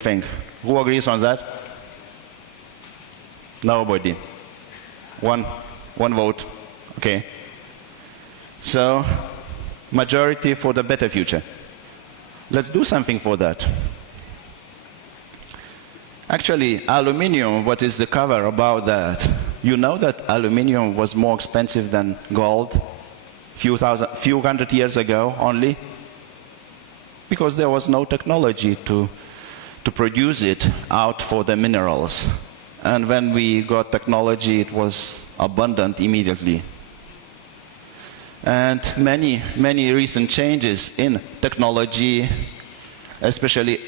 think. Who agrees on that? Nobody. One vote. Okay. So, majority for the better future. Let's do something for that. Actually, aluminium, what is the cover about that? You know that aluminium was more expensive than gold few hundred years ago only? Because there was no technology to produce it out for the minerals. And when we got technology, it was abundant immediately. And many recent changes in technology, especially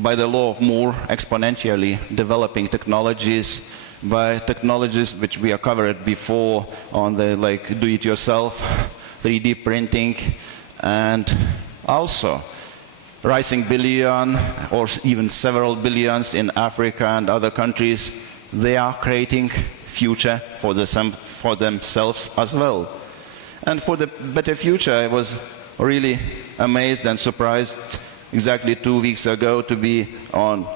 by the law of Moore, exponentially developing technologies, by technologies which we have covered before on the do-it-yourself, 3D printing, and also rising billion or even several billions in Africa and other countries. They are creating future for themselves as well. And for the better future, I was really amazed and surprised exactly 2 weeks ago to be on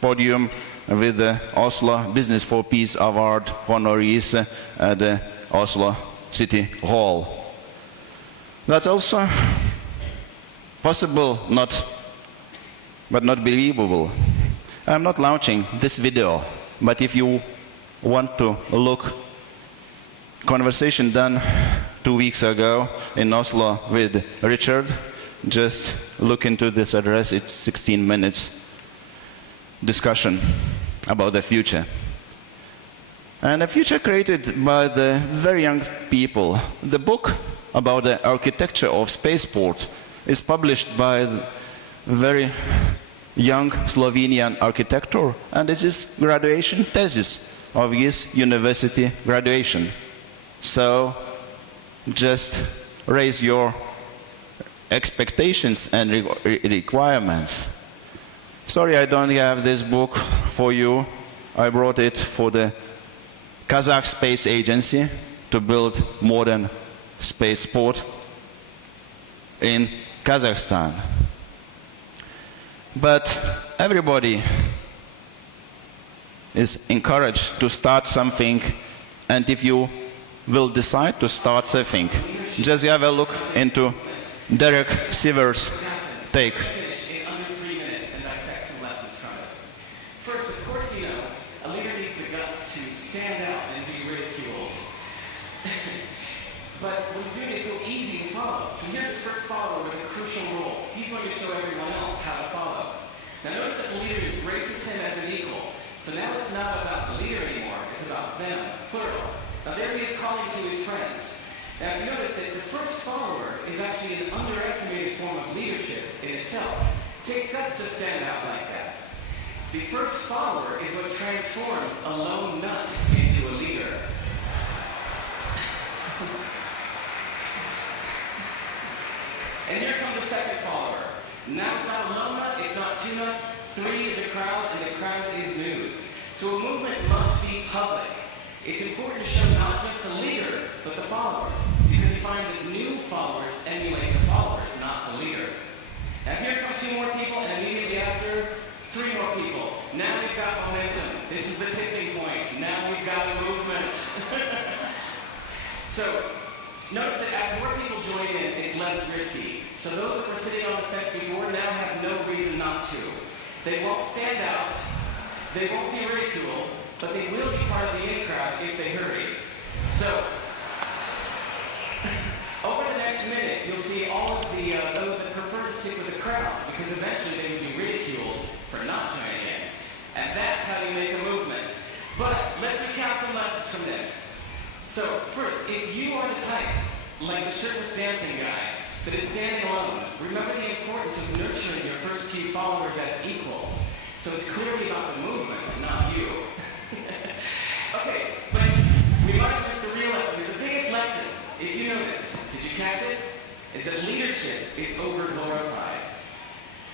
podium with the Oslo Business for Peace Award honorees at the Oslo City Hall. That's also possible, but not believable. I'm not launching this video, but if you want to look, conversation done 2 weeks ago in Oslo with Richard, just look into this address. It's 16 minutes discussion about the future. And a future created by the very young people. The book about the architecture of spaceport is published by the very young Slovenian architect, and it is graduation thesis of his university graduation. So just raise your expectations and requirements. Sorry, I don't have this book for you. I brought it for the Kazakh Space Agency to build modern spaceport in Kazakhstan. But everybody is encouraged to start something, and if you will decide to start something, just have a look into Derek Sievert's take. So now it's not about the leader anymore, it's about them, plural. Now there he is calling to his friends. Now if you notice that the first follower is actually an underestimated form of leadership in itself. It takes guts to stand out like that. The first follower is what transforms a lone nut into a leader. And here comes the second follower. Now it's not a lone nut, it's not two nuts, 3 is a crowd, and the crowd is news. So a movement must be public. It's important to show not just the leader, but the followers, because you find that new followers emulate the followers, not the leader. Now here come 2 more people, and immediately after, 3 more people. Now we've got momentum. This is the tipping point. Now we've got a movement. So notice that as more people join in, it's less risky. So those that were sitting on the fence before now have no reason not to. They won't stand out, they won't be ridiculed, but they will be part of the in-crowd if they hurry. So, over the next minute, you'll see all of those that prefer to stick with the crowd, because eventually they will be ridiculed for not joining in. And that's how you make a movement. But let's recap some lessons from this. So, first, if you are the type, like the shirtless dancing guy, that is standing alone, remember the importance of nurturing your first few followers as equals. So it's clearly about the movement, not you. Okay, but we might have missed the real lesson. The biggest lesson, if you noticed, did you catch it? Is that leadership is over-glorified.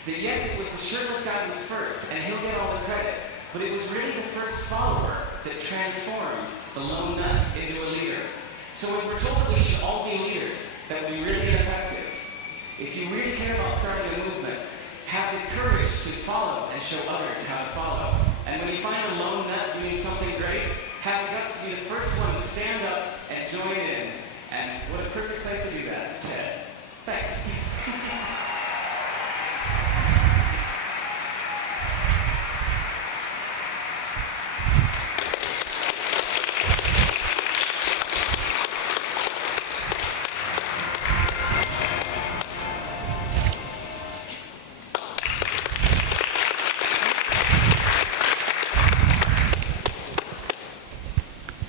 That yes, it was the shirtless guy who was first, and he'll get all the credit, but it was really the first follower that transformed the lone nut into a leader. So as we're told that we should all be leaders, that we really get effective. If you really care about starting a movement, have the courage to follow and show others how to follow. And when you find a lone nut doing something great, have the guts to be the first one to stand up and join in. And what a perfect place to do that, Ted. Thanks.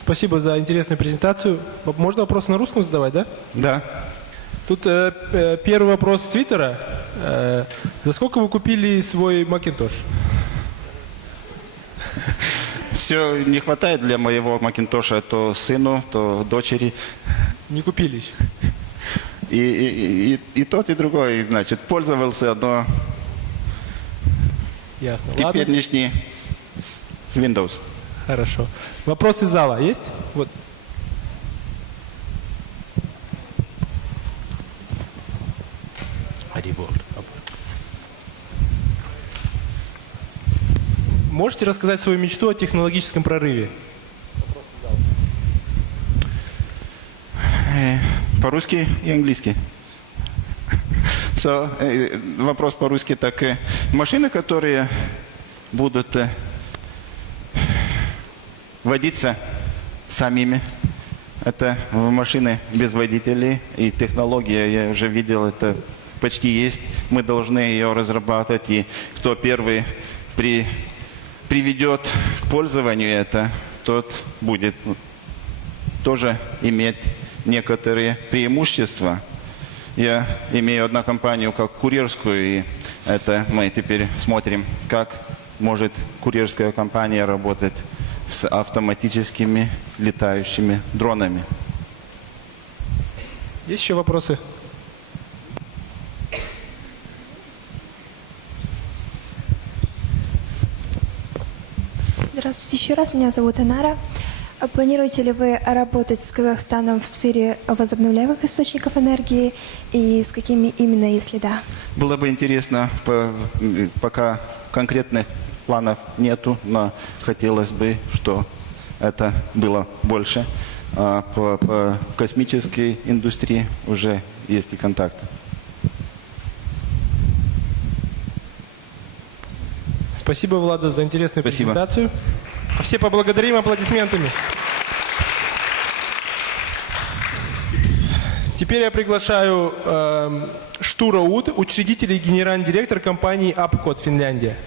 Спасибо за интересную презентацию. Можно вопросы на русском задавать, да? Да. Тут первый вопрос с Твиттера. За сколько вы купили свой Macintosh? Все не хватает для моего Макинтоша, то сыну, то дочери. Не купили еще. И тот, и другой, значит, пользовался, но Ясно. теперешний с Windows. Хорошо. Вопрос из зала есть? Вот. Можете рассказать свою мечту о технологическом прорыве? По-русски и английски. Вопрос по-русски так. Машины, которые будут водиться самими. Это машины без водителей. И технология, я уже видел, это почти есть. Мы должны ее разрабатывать. И кто первый приведет к пользованию это, тот будет тоже иметь некоторые преимущества. Я имею одну компанию как курьерскую, и это мы теперь смотрим, как может курьерская компания работать с автоматическими летающими дронами. Есть еще вопросы? Здравствуйте еще раз, меня зовут Анара. Планируете ли вы работать с Казахстаном в сфере возобновляемых источников энергии и с какими именно, если да? Было бы интересно, пока конкретных планов нету, но хотелось бы, что это было больше. А по космической индустрии уже есть и контакты. Спасибо, Влада, за интересную Спасибо. презентацию. Все поблагодарим аплодисментами. Теперь я приглашаю Штура Уд, учредитель и генеральный директор компании Апкод, Финляндия.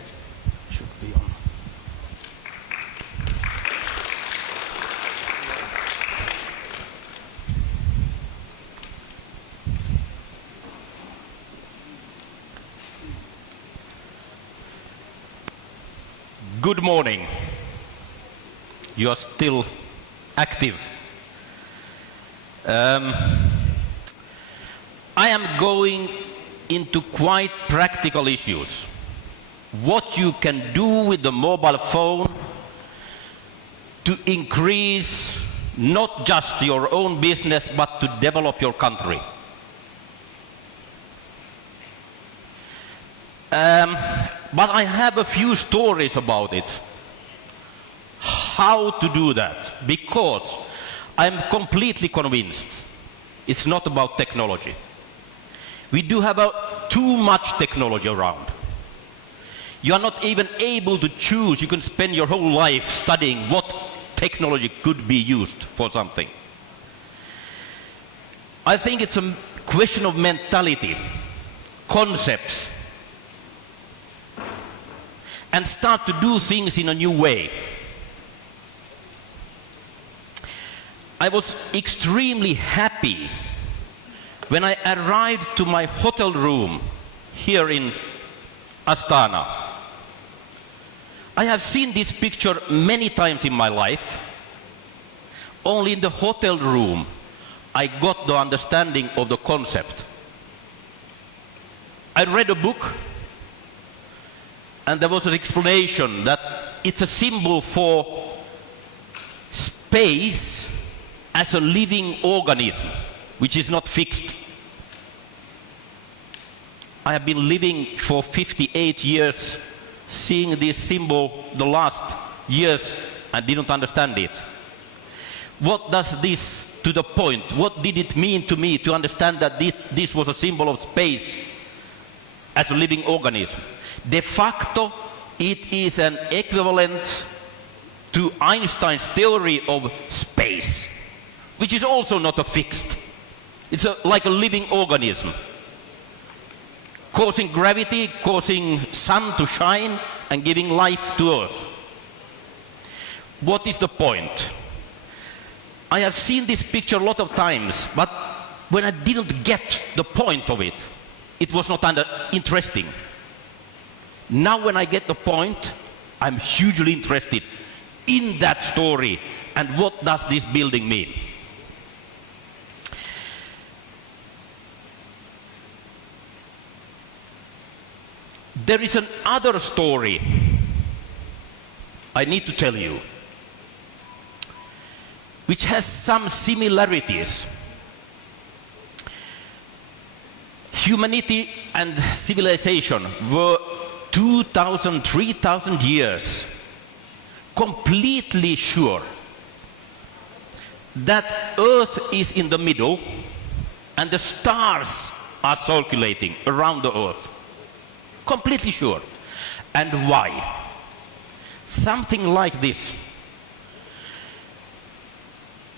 Good morning. You are still active. I am going into quite practical issues. What you can do with the mobile phone to increase not just your own business, but to develop your country. But I have a few stories about it. How to do that? Because I'm completely convinced it's not about technology. We do have too much technology around. You are not even able to choose. You can spend your whole life studying what technology could be used for something. I think it's a question of mentality, concepts, and start to do things in a new way. I was extremely happy when I arrived to my hotel room here in Astana. I have seen this picture many times in my life. Only in the hotel room I got the understanding of the concept. I read a book, and there was an explanation that it's a symbol for space as a living organism, which is not fixed. I have been living for 58 years, seeing this symbol the last years, and didn't understand it. What does this to the point? What did it mean to me to understand that this was a symbol of space as a living organism? De facto, it is an equivalent to Einstein's theory of space, which is also not a fixed. It's like a living organism, causing gravity, causing sun to shine, and giving life to Earth. What is the point? I have seen this picture a lot of times, but when I didn't get the point of it, it was not interesting. Now when I get the point, I'm hugely interested in that story and what does this building mean. There is another story I need to tell you, which has some similarities. Humanity and civilization were 2,000, 3,000 years completely sure that Earth is in the middle and the stars are circulating around the Earth. Completely sure. And why? Something like this.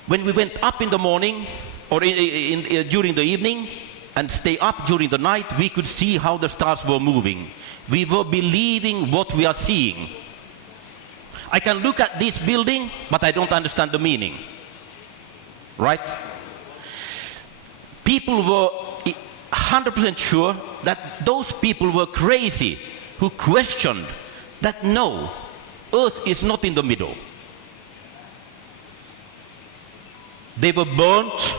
When we went up in the morning or during the evening and stay up during the night, we could see how the stars were moving. We were believing what we are seeing. I can look at this building, but I don't understand the meaning. Right? People were 100% sure that those people were crazy who questioned that no, Earth is not in the middle. They were burnt,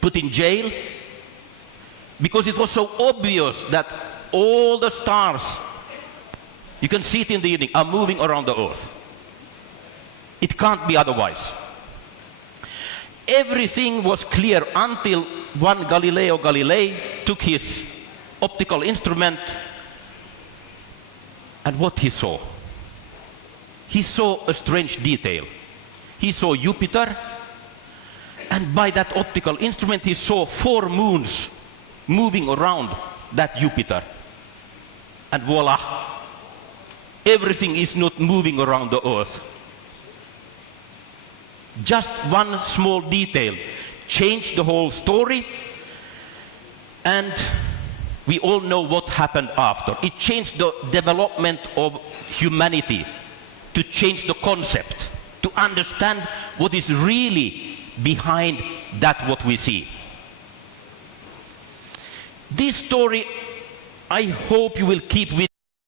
put in jail, because it was so obvious that all the stars, you can see it in the evening, are moving around the Earth. It can't be otherwise. Everything was clear until one Galileo Galilei took his optical instrument, and what he saw? He saw a strange detail. He saw Jupiter, and by that optical instrument he saw 4 moons moving around that Jupiter. And voila, everything is not moving around the Earth. Just one small detail changed the whole story, and we all know what happened after. It changed the development of humanity, to change the concept, to understand what is really behind that what we see. This story, I hope you will keep with